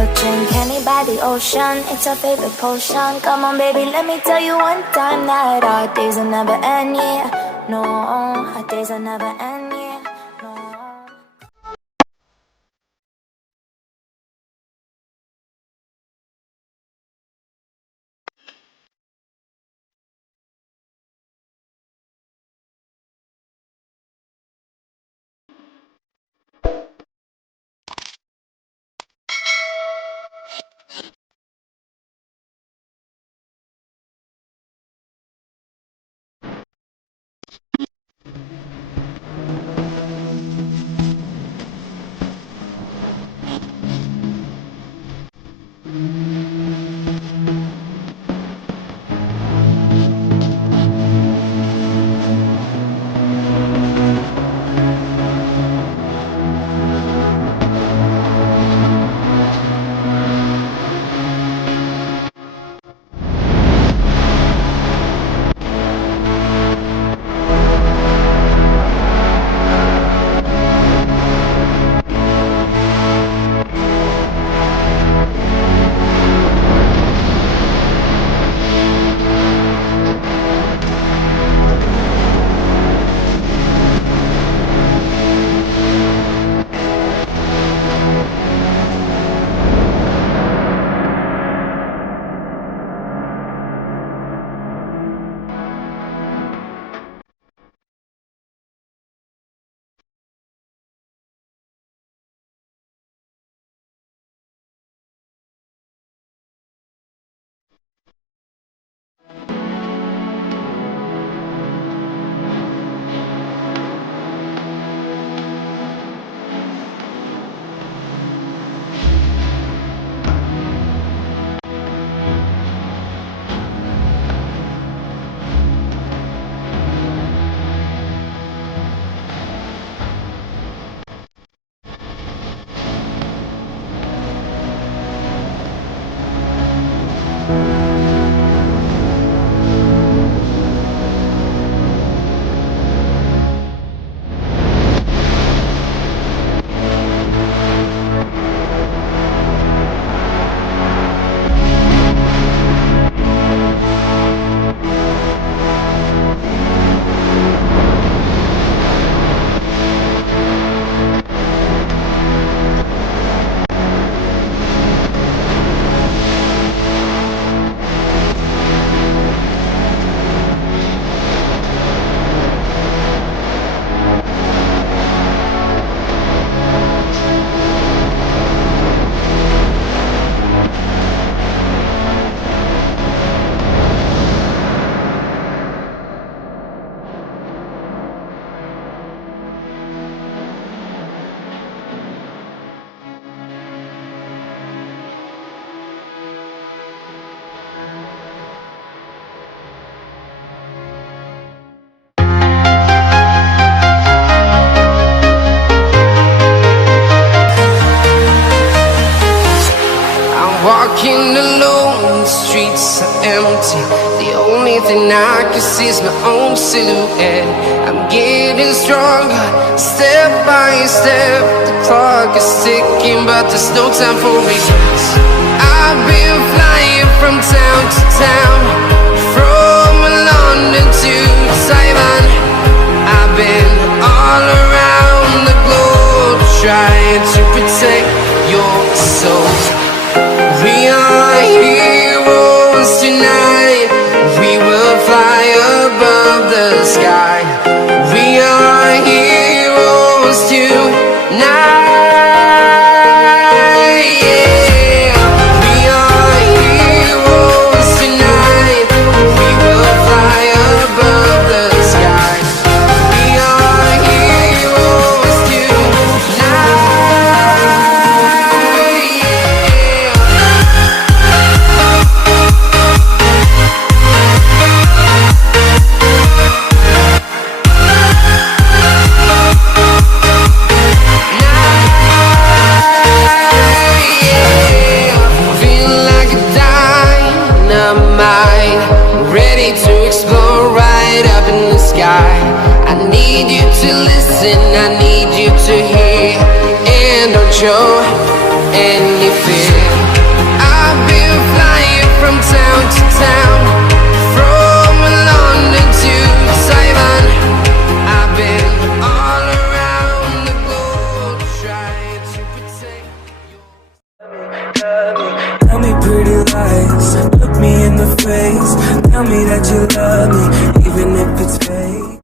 favorite drink, honey by the ocean. It's our favorite potion. Come on, baby, let me tell you one time that our days will never end, yeah. No, our days will never end, yeah. No. Walking alone, the streets are empty. The only thing I can see is my own silhouette. I'm getting stronger, step by step. The clock is ticking, but there's no time for regrets. I've been flying from town to town, from London to Taiwan. I've been all around the globe, trying to protect your soul. We are heroes tonight. We will fly above the sky. We are heroes tonight. Yeah. We are heroes tonight. We will fly above the sky. We are heroes tonight. I need you to listen, I need you to hear. And don't you anything. I've been flying from town to town, from London to Taiwan. I've been all around the globe trying to protect. Tell me pretty lies, look me in the face. Tell me that you love me, even if it's fake.